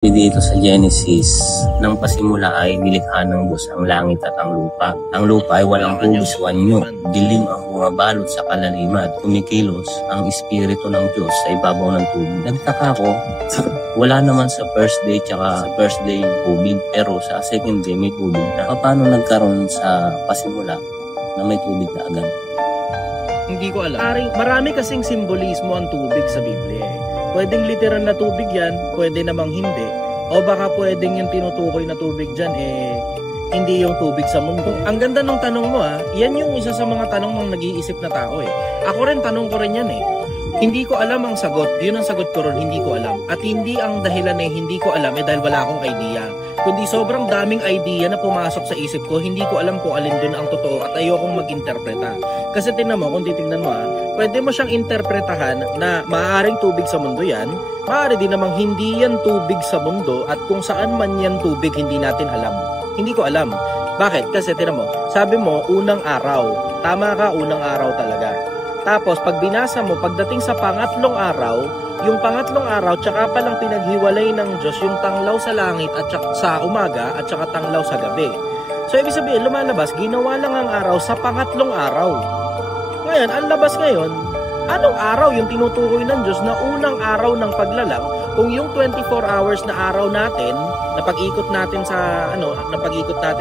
Dito sa Genesis, nang pasimula ay nilikha ng Diyos ang langit at ang lupa. Ang lupa ay walang hugis o anyo, dilim ang bumabalot sa kalaliman at kumikilos ang Espiritu ng Diyos sa ibabaw ng tubig. Nagtaka ko, wala naman sa first day tsaka first day tubig, pero sa second day may tubig na. Paano nagkaroon sa pasimula na may tubig na agad? Hindi ko alam. Marami kasing simbolismo ang tubig sa Biblia. Pwedeng literal na tubig yan, pwede namang hindi. O baka pwedeng yung tinutukoy na tubig dyan, hindi yung tubig sa mundo. Ang ganda ng tanong mo yan yung isa sa mga tanong ng nag-iisip na tao Ako rin, tanong ko rin yan Hindi ko alam ang sagot. Yun ang sagot ko rin, hindi ko alam. At hindi ang dahilan hindi ko alam dahil wala akong idea. Kundi sobrang daming idea na pumasok sa isip ko, hindi ko alam kung alin dun ang totoo at ayokong mag-interpreta. Kasi tingnan mo, kung titingnan mo pwede mo siyang interpretahan na maaaring tubig sa mundo yan, maaari din namang hindi yan tubig sa mundo at kung saan man yan tubig hindi natin alam. Hindi ko alam. Bakit? Kasi tingnan mo, sabi mo, unang araw. Tama ka, unang araw talaga. Tapos pag binasa mo, pagdating sa pangatlong araw, yung pangatlong araw, tsaka palang pinaghiwalay ng Diyos yung tanglaw sa langit at sa umaga at tsaka tanglaw sa gabi. So ibig sabihin, lumalabas, ginawa lang ang araw sa pangatlong araw. Ngayon, ang labas ngayon, anong araw yung tinutukoy ng Diyos na unang araw ng paglalang kung yung 24 hours na araw natin, na pag-ikot natin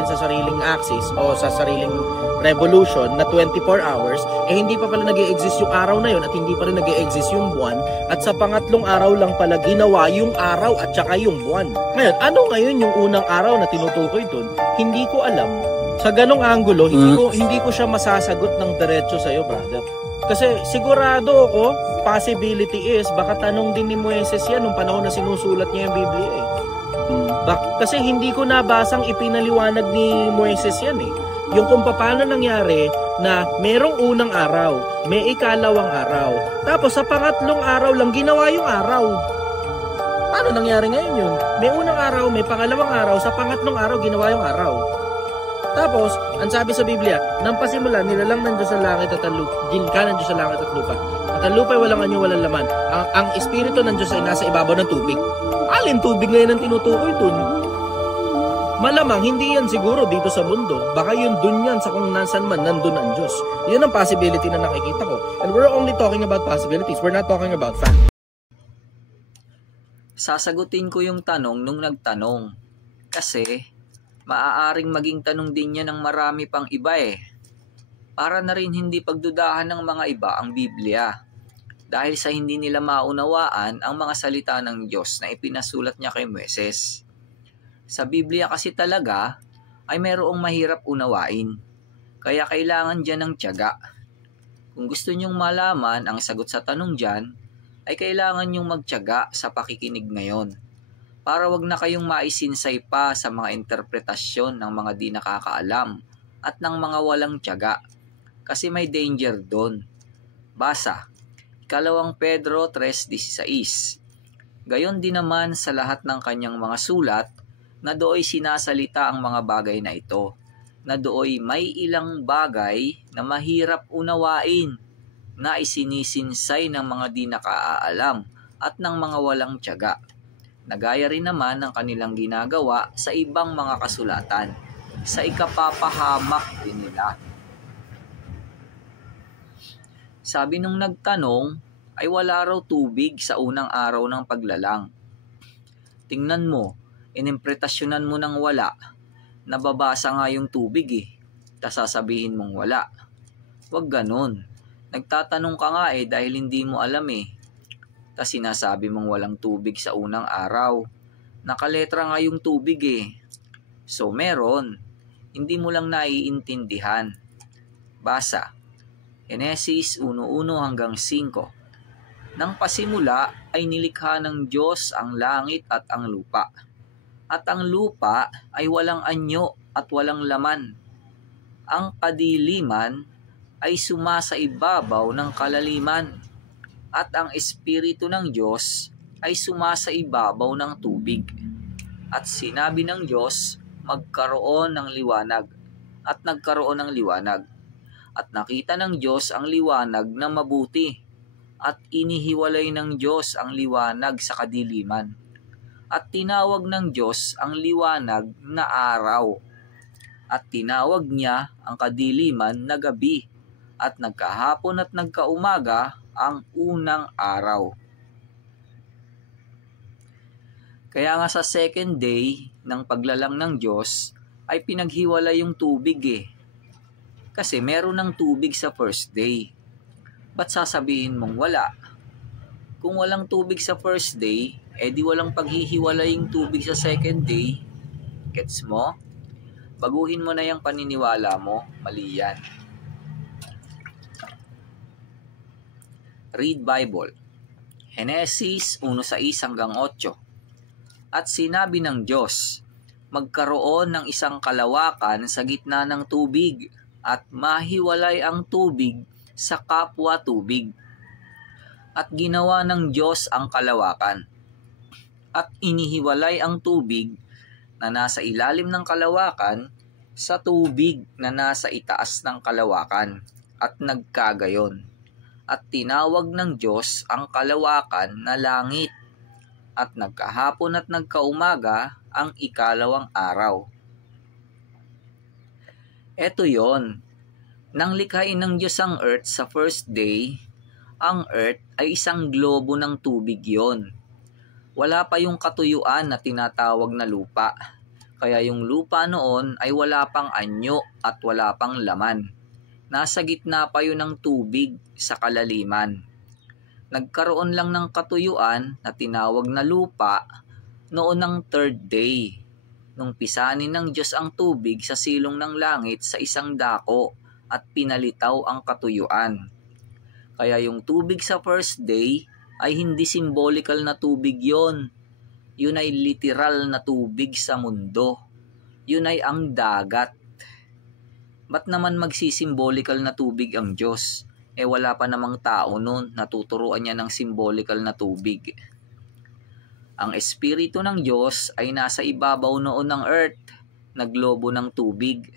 sa sariling axis o sa sariling revolution na 24 hours, hindi pa pala nag-e-exist yung araw na yun at hindi pa rin nag-e-exist yung buwan at sa pangatlong araw lang pala ginawa yung araw at saka yung buwan. Ngayon, ano ngayon yung unang araw na tinutukoy dun? Hindi ko alam. Sa ganong anggulo, hindi ko siya masasagot ng diretso sa'yo, brother. Kasi sigurado ako, possibility is, baka tanong din ni Moises yan nung panahon na sinusulat niya yung Biblia Kasi hindi ko nabasang ipinaliwanag ni Moises yan Yung kung paano nangyari na merong unang araw, may ikalawang araw, tapos sa pangatlong araw lang ginawa yung araw. Paano nangyari ngayon yun? May unang araw, may pangalawang araw, sa pangatlong araw ginawa yung araw. Tapos, ang sabi sa Biblia, nang pasimula, nilalang ng Diyos sa langit at ang lupa. Ginka ng Diyos sa langit at lupa. At ang lupa ay walang anyo, walang laman. Ang Espiritu ng Diyos ay nasa ibabaw ng tubig. Alin tubig ngayon ang tinutukoy dun? Malamang, hindi yan siguro dito sa mundo. Baka yun dun yan sa kung nasan man, nandun ang Diyos. Yun ang possibility na nakikita ko. And we're only talking about possibilities. We're not talking about fact. Sasagutin ko yung tanong nung nagtanong. Kasi maaaring maging tanong din yan ng marami pang iba Para na rin hindi pagdudahan ng mga iba ang Biblia. Dahil sa hindi nila maunawaan ang mga salita ng Diyos na ipinasulat niya kay Moises. Sa Biblia kasi talaga ay mayroong mahirap unawain. Kaya kailangan dyan ng tiyaga. Kung gusto nyong malaman ang sagot sa tanong dyan, ay kailangan nyong magtiyaga sa pakikinig ngayon. Para wag na kayong maisinsay pa sa mga interpretasyon ng mga di nakakaalam at ng mga walang tiyaga. Kasi may danger doon. Basa, 2 Pedro 3:16. Gayon din naman sa lahat ng kanyang mga sulat, na dooy sinasalita ang mga bagay na ito, na dooy may ilang bagay na mahirap unawain, na isinisinsay ng mga di nakaalam at ng mga walang tiyaga. Nagaya rin naman ng kanilang ginagawa sa ibang mga kasulatan, sa ikapapahamak din nila. Sabi nung nagtanong, ay wala raw tubig sa unang araw ng paglalang. Tingnan mo, inimpretasyonan mo ng wala, nababasa nga yung tubig tas sasabihin mong wala. Wag ganun. Nagtatanong ka nga dahil hindi mo alam tas sinasabi mong walang tubig sa unang araw. Nakaletra nga yung tubig So meron, hindi mo lang naiintindihan. Basa, Genesis 1:1-5. Nang pasimula ay nilikha ng Diyos ang langit at ang lupa. At ang lupa ay walang anyo at walang laman. Ang kadiliman ay sumasaibabaw ng kalaliman. At ang Espiritu ng Diyos ay sumasaibabaw ng tubig. At sinabi ng Diyos, magkaroon ng liwanag. At nagkaroon ng liwanag. At nakita ng Diyos ang liwanag na mabuti. At inihiwalay ng Diyos ang liwanag sa kadiliman. At tinawag ng Diyos ang liwanag na araw. At tinawag niya ang kadiliman na gabi. At nagkahapon at nagkaumaga ang unang araw. Kaya nga sa second day ng paglalang ng Diyos ay pinaghiwalay yung tubig Kasi meron ng tubig sa first day. Ba't sasabihin mong wala? Kung walang tubig sa first day, di walang paghihiwalay yung tubig sa second day. Gets mo? Baguhin mo na yung paniniwala mo, mali yan. Read Bible. Genesis 1:6-8. At sinabi ng Diyos, magkaroon ng isang kalawakan sa gitna ng tubig at mahiwalay ang tubig sa kapwa tubig. At ginawa ng Diyos ang kalawakan. At inihiwalay ang tubig na nasa ilalim ng kalawakan sa tubig na nasa itaas ng kalawakan at nagkagayon. At tinawag ng Diyos ang kalawakan na langit. At nagkahapon at nagkaumaga ang ikalawang araw. Eto yon. Nang likhain ng Diyos ang earth sa first day, ang earth ay isang globo ng tubig yon. Wala pa yung katuyuan na tinatawag na lupa. Kaya yung lupa noon ay wala pang anyo at wala pang laman. Nasa gitna pa yun ng tubig sa kalaliman. Nagkaroon lang ng katuyuan na tinawag na lupa noon ng third day, nung pisanin ng Diyos ang tubig sa silong ng langit sa isang dako at pinalitaw ang katuyuan. Kaya yung tubig sa first day ay hindi symbolical na tubig yon. Yun ay literal na tubig sa mundo. Yun ay ang dagat. Ba't naman magsisymbolical na tubig ang Diyos? Wala pa namang tao noon, natuturuan niya ng symbolical na tubig. Ang Espiritu ng Diyos ay nasa ibabaw noon ng earth, na globo ng tubig.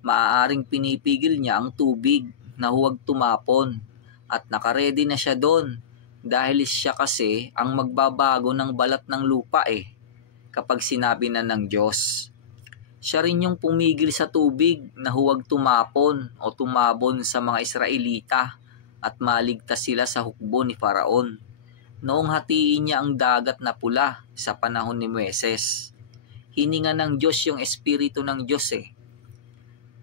Maaaring pinipigil niya ang tubig na huwag tumapon at nakaredy na siya doon dahil siya kasi ang magbabago ng balat ng lupa kapag sinabi na ng Diyos. Siya rin yung pumigil sa tubig na huwag tumapon o tumabon sa mga Israelita at maligtas sila sa hukbo ni Faraon. Noong hatiin niya ang dagat na pula sa panahon ni Moises. Hininga ng Diyos yung Espiritu ng Diyos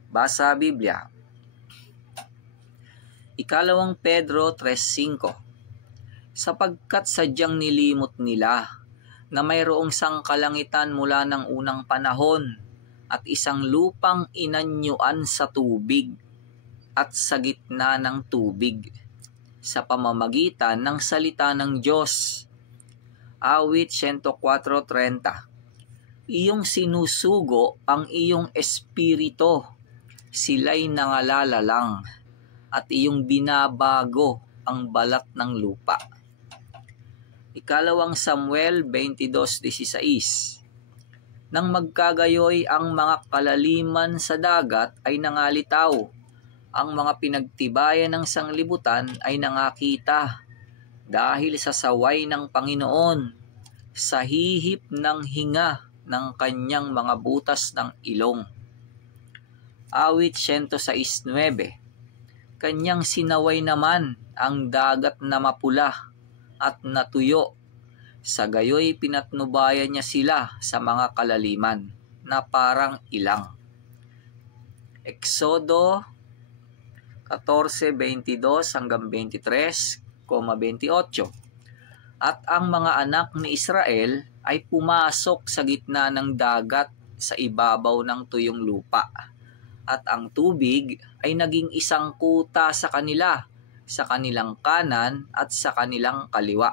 Basa Biblia. 2 Pedro 3:5. Sapagkat sadyang nilimot nila na mayroong sangkalangitan mula ng unang panahon at isang lupang inanyuan sa tubig at sa gitna ng tubig sa pamamagitan ng salita ng Diyos. Awit 104:30. Iyong sinusugo ang iyong espiritu, sila'y nangalala lang, at iyong binabago ang balat ng lupa. 2 Samuel 22:16. Nang magkagayoy ang mga kalaliman sa dagat ay nangalitaw, ang mga pinagtibayan ng sanglibutan ay nangakita, dahil sa saway ng Panginoon, sa hihip ng hinga ng kanyang mga butas ng ilong. Awit 106:9. Kanyang sinaway naman ang dagat na mapula at natuyo. Sa gayoy pinatnubayan niya sila sa mga kalaliman na parang ilang. Exodo 14:22-23:28. At ang mga anak ni Israel ay pumasok sa gitna ng dagat sa ibabaw ng tuyong lupa. At ang tubig ay naging isang kuta sa kanila, sa kanilang kanan at sa kanilang kaliwa.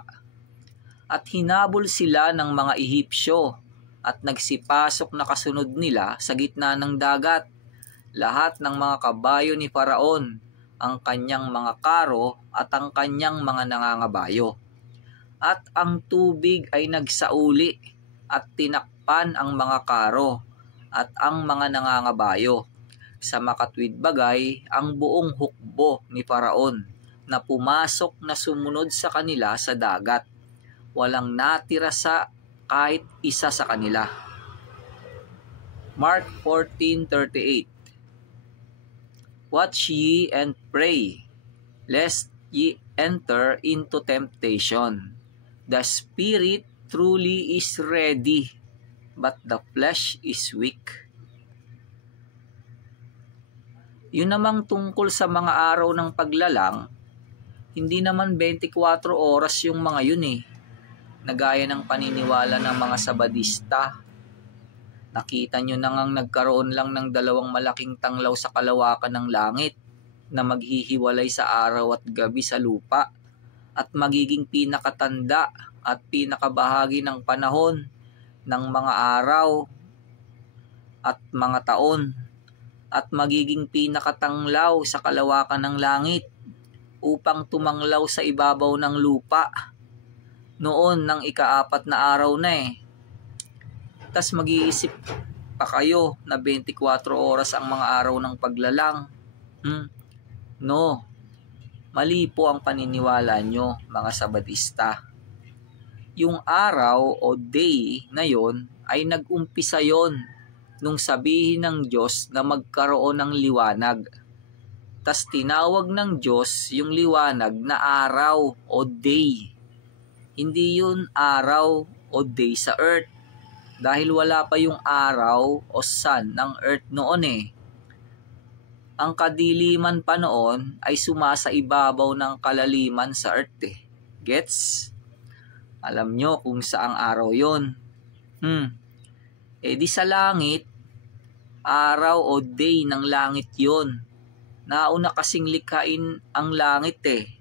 At hinabol sila ng mga Ehipsyo at nagsipasok na kasunod nila sa gitna ng dagat, lahat ng mga kabayo ni Faraon, ang kanyang mga karo at ang kanyang mga nangangabayo. At ang tubig ay nagsauli at tinakpan ang mga karo at ang mga nangangabayo. Sa makatwid bagay ang buong hukbo ni Faraon na pumasok na sumunod sa kanila sa dagat. Walang natira sa kahit isa sa kanila. Mark 14:38. Watch ye and pray, lest ye enter into temptation. The spirit truly is ready, but the flesh is weak. Yun namang tungkol sa mga araw ng paglalang, hindi naman 24 oras yung mga yun eh. Nagaya ng paniniwala ng mga Sabadista. Nakita nyo na ngang nagkaroon lang ng 2 malaking tanglaw sa kalawakan ng langit na maghihiwalay sa araw at gabi sa lupa at magiging pinakatanda at pinakabahagi ng panahon ng mga araw at mga taon at magiging pinakatanglaw sa kalawakan ng langit upang tumanglaw sa ibabaw ng lupa noon ng ika-4 na araw na eh. Tas mag-iisip pa kayo na 24 oras ang mga araw ng paglalang. No, mali po ang paniniwala nyo mga Sabadista. Yung araw o day na yon ay nag-umpisa yon nung sabihin ng Diyos na magkaroon ng liwanag. Tas tinawag ng Diyos yung liwanag na araw o day. Hindi yun araw o day sa earth. Dahil wala pa yung araw o sun ng earth noon eh. Ang kadiliman pa noon ay sumasaibabaw ng kalaliman sa earth eh. Gets? Alam nyo kung saang araw yon. Di sa langit, araw o day ng langit yon. Nauna kasing likhain ang langit eh.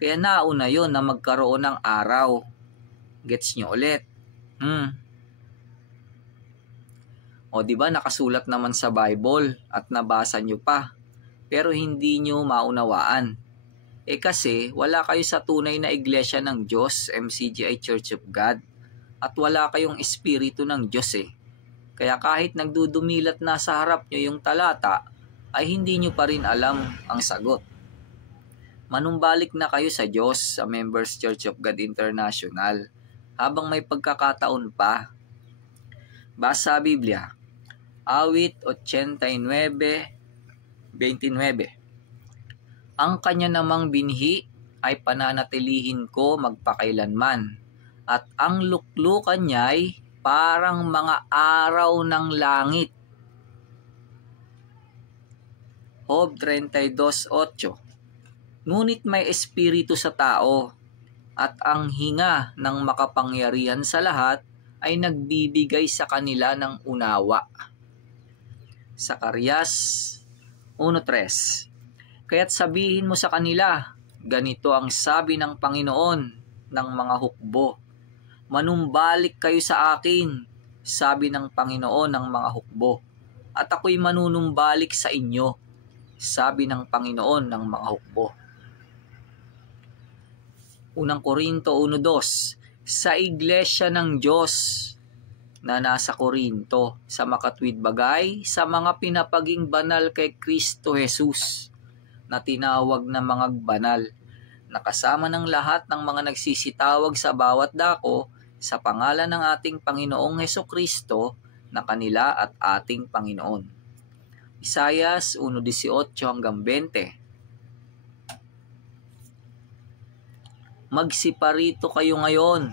Kaya nauna yon na magkaroon ng araw. Gets nyo ulit? O diba nakasulat naman sa Bible at nabasa nyo pa. Pero hindi nyo maunawaan. Kasi wala kayo sa tunay na iglesia ng Diyos, MCGI Church of God. At wala kayong espiritu ng Diyos eh. Kaya kahit nagdudumilat na sa harap nyo yung talata, ay hindi nyo pa rin alam ang sagot. Manumbalik na kayo sa Diyos sa Members Church of God International habang may pagkakataon pa. Basa Biblia, Awit 89:29. Ang kanya namang binhi ay pananatilihin ko magpakailanman, at ang luklukan niya'y parang mga araw ng langit. Job 32:8. Ngunit may espiritu sa tao, at ang hinga ng makapangyarihan sa lahat ay nagbibigay sa kanila ng unawa. Zacarias 1:3. Kaya't sabihin mo sa kanila, ganito ang sabi ng Panginoon ng mga hukbo. Manumbalik kayo sa akin, sabi ng Panginoon ng mga hukbo, at ako'y manunumbalik sa inyo, sabi ng Panginoon ng mga hukbo. 1 Korinto 1:2. Sa iglesia ng Diyos na nasa Korinto, sa makatwid bagay, sa mga pinapaging banal kay Kristo Jesus, na tinawag na mga banal, nakasama ng lahat ng mga nagsisitawag sa bawat dako sa pangalan ng ating Panginoong Hesukristo na kanila at ating Panginoon. Isaias 1:18-20. Magsiparito kayo ngayon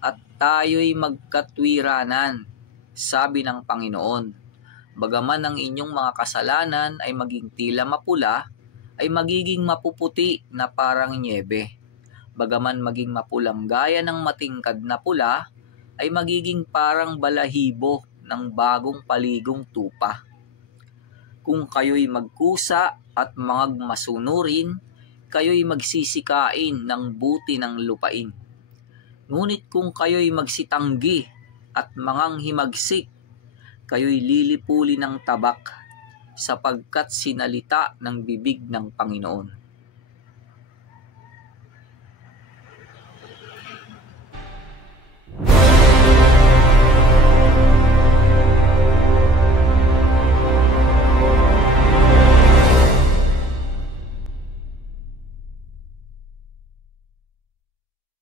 at tayo'y magkatwiranan, sabi ng Panginoon. Bagaman ang inyong mga kasalanan ay maging tila mapula, ay magiging mapuputi na parang nyebe. Bagaman maging mapulang gaya ng matingkad na pula, ay magiging parang balahibo ng bagong paligong tupa. Kung kayo'y magkusa at masunurin, kayo'y magsisikain ng buti ng lupain. Ngunit kung kayo'y magsitanggi at himagsi, kayo'y lilipuli ng tabak, sapagkat sinalita ng bibig ng Panginoon.